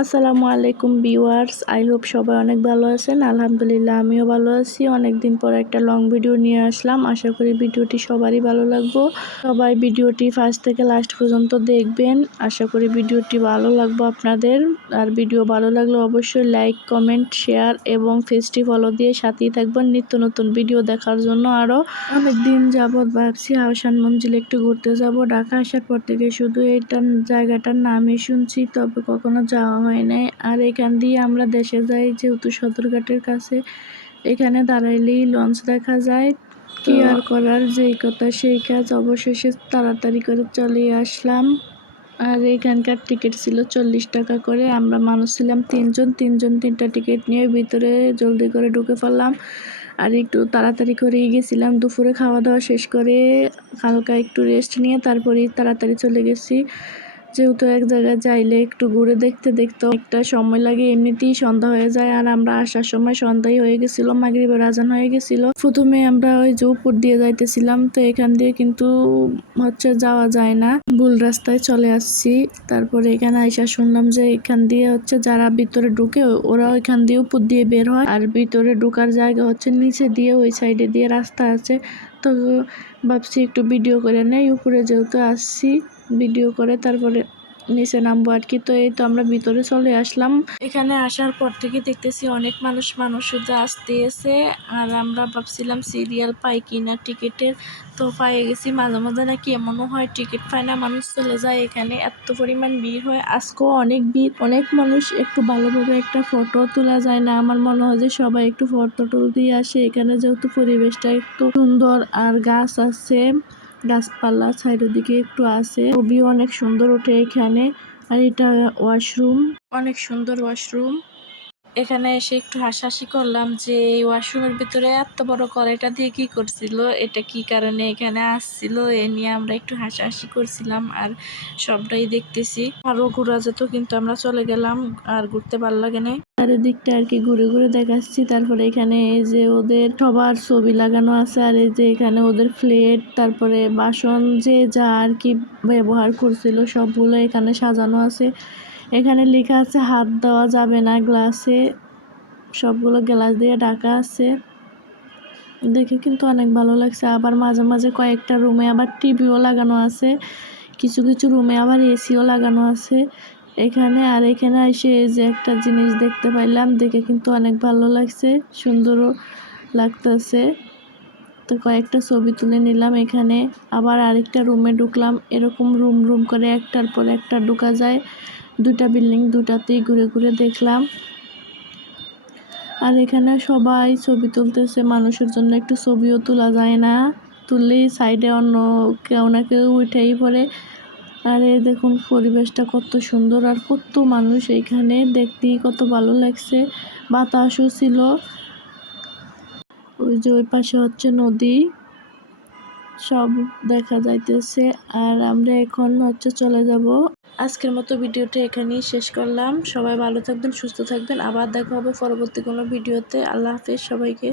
আসসালামু আলাইকুম viewers, I hope সবাই অনেক ভালো আছেন। আলহামদুলিল্লাহ আমিও ভালো আছি। অনেক দিন পর একটা লং ভিডিও নিয়ে আসলাম। আশা করি ভিডিওটি সবারই ভালো লাগবে। সবাই ভিডিওটি ফার্স্ট থেকে লাস্ট পর্যন্ত দেখবেন। আশা করি ভিডিওটি ভালো লাগবে আপনাদের। আর ভিডিও ভালো লাগলে অবশ্যই লাইক, কমেন্ট, শেয়ার এবং পেজটি ফলো দিয়ে সাথেই থাকবেন নিত্য নতুন ভিডিও দেখার জন্য। আরও অনেক দিন যাবৎ ভাবছি আহসান মঞ্জিলে একটু ঘুরতে যাব। ঢাকা আসার পর থেকে শুধু এইটা জায়গাটার নামই শুনছি, তবে কখনো যাওয়া হয় নাই। আর এখান দিয়ে আমরা দেশে যাই যেহেতু সদরঘাটের কাছে, এখানে দাঁড়াইলেই লঞ্চ দেখা যায়। কি আর করার, যেই কথা সেই কাজ। অবশেষে তাড়াতাড়ি করে চলে আসলাম। আর এখানকার টিকিট ছিল 40 টাকা করে। আমরা মানুষ ছিলাম তিনজন, তিনটা টিকিট নিয়ে ভিতরে জলদি করে ঢুকে পড়লাম। আর একটু তাড়াতাড়ি করেই গেছিলাম। দুপুরে খাওয়া দাওয়া শেষ করে হালকা একটু রেস্ট নিয়ে তারপরেই তাড়াতাড়ি চলে গেছি। যেহেতু এক জায়গায় যাইলে একটু ঘুরে দেখতে দেখতে একটা সময় লাগে, এমনিতেই সন্ধ্যা হয়ে যায়। আর আমরা আসার সময় সন্ধ্যাই হয়ে গেছিল, মাগরিবের আজান হয়ে গেছিল। প্রথমে আমরা ওই যে উপর দিয়ে যাইতেছিলাম, তো এখান দিয়ে কিন্তু যাওয়া যায় না, ভুল রাস্তায় চলে আসছি। তারপরে এখানে আইসা শুনলাম যে এখান দিয়ে যারা ভিতরে ঢুকে ওরা ওইখান দিয়ে উপর দিয়ে বের হয়, আর ভিতরে ঢোকার জায়গা নিচে দিয়ে ওই সাইডে দিয়ে রাস্তা আছে। তো ভাবছি একটু ভিডিও করে নেই, উপরে যেহেতু আসছি ভিডিও করে তারপরে নিচে নামবো আর কি। তো এই তো আমরা ভিতরে চলে আসলাম। এখানে আসার পর থেকে দেখতেছি অনেক মানুষ শুধু আসতেছে। আর আমরা ভাবছিলাম সিরিয়াল পাই কিনা টিকিটের, তো পাই গেছি। মাঝে মাঝে নাকি এমনও হয় টিকিট পায় না, মানুষ চলে যায়। এখানে এত পরিমাণ ভিড় হয়, আজকেও অনেক ভিড়, অনেক মানুষ। একটু ভালোভাবে একটা ফটো তোলা যায় না। আমার মনে হয় যে সবাই একটু ফটো তুলতে আসে এখানে, যেহেতু পরিবেশটা একটু সুন্দর আর গাছ আছে, গাছপালা সাইডের দিকে একটু আছে, ছবিও অনেক সুন্দর ওঠে এখানে। আর এটা ওয়াশরুম, অনেক সুন্দর ওয়াশরুম। এখানে এসে একটু হাসাহাসি করলাম যে এই ওয়াশরুমের ভিতরে এত বড় কড়াইটা দিয়ে কি করছিল, এটা কি কারণে এখানে আসছিল, এ নিয়ে আমরা একটু হাসাহাসি করছিলাম। আর সবটাই দেখতেছি। আরো ঘোরা যেত কিন্তু আমরা চলে গেলাম, আর ঘুরতে ভালো লাগে না। চারিদিকটা আর কি ঘুরে ঘুরে দেখাচ্ছি। তারপরে এখানে এই যে ওদের সবার ছবি লাগানো আছে। আর এই যে এখানে ওদের প্লেট, তারপরে বাসন যে যা আর কি ব্যবহার করছিল সবগুলো এখানে সাজানো আছে। এখানে লেখা আছে হাত দেওয়া যাবে না গ্লাসে, সবগুলো গ্লাস দিয়ে ঢাকা আছে। দেখে কিন্তু অনেক ভালো লাগছে। আবার মাঝে মাঝে কয়েকটা রুমে আবার টিভিও লাগানো আছে, কিছু কিছু রুমে আবার এসিও লাগানো আছে এখানে। আর এখানে এসে এই যে একটা জিনিস দেখতে পাইলাম, দেখে কিন্তু অনেক ভালো লাগছে, সুন্দরও লাগতেছে। তো কয়েকটা ছবি তুলে নিলাম এখানে। আবার আরেকটা রুমে ঢুকলাম। এরকম রুম রুম করে একটার পর একটা ঢোকা যায়। দুটা বিল্ডিং, দুটাতেই ঘুরে ঘুরে দেখলাম। আর এখানে সবাই ছবি তুলতেছে, মানুষের জন্য একটু ছবিও তোলা যায় না, তুললেই সাইডে অন্য কেউ না কেউ উঠেই পড়ে। আর এই দেখুন পরিবেশটা কত সুন্দর, আর কত মানুষ এইখানে, দেখতেই কত ভালো লাগছে। বাতাসও ছিল। ওই যে ওই পাশে নদী, সব দেখা যাইতেছে। আর আমরা এখন চলে যাব। আজকের মতো ভিডিওটা এখানেই শেষ করলাম। সবাই ভালো থাকবেন, সুস্থ থাকবেন। আবার দেখা হবে পরবর্তী কোনো ভিডিওতে। আল্লাহ হাফেজ সবাইকে।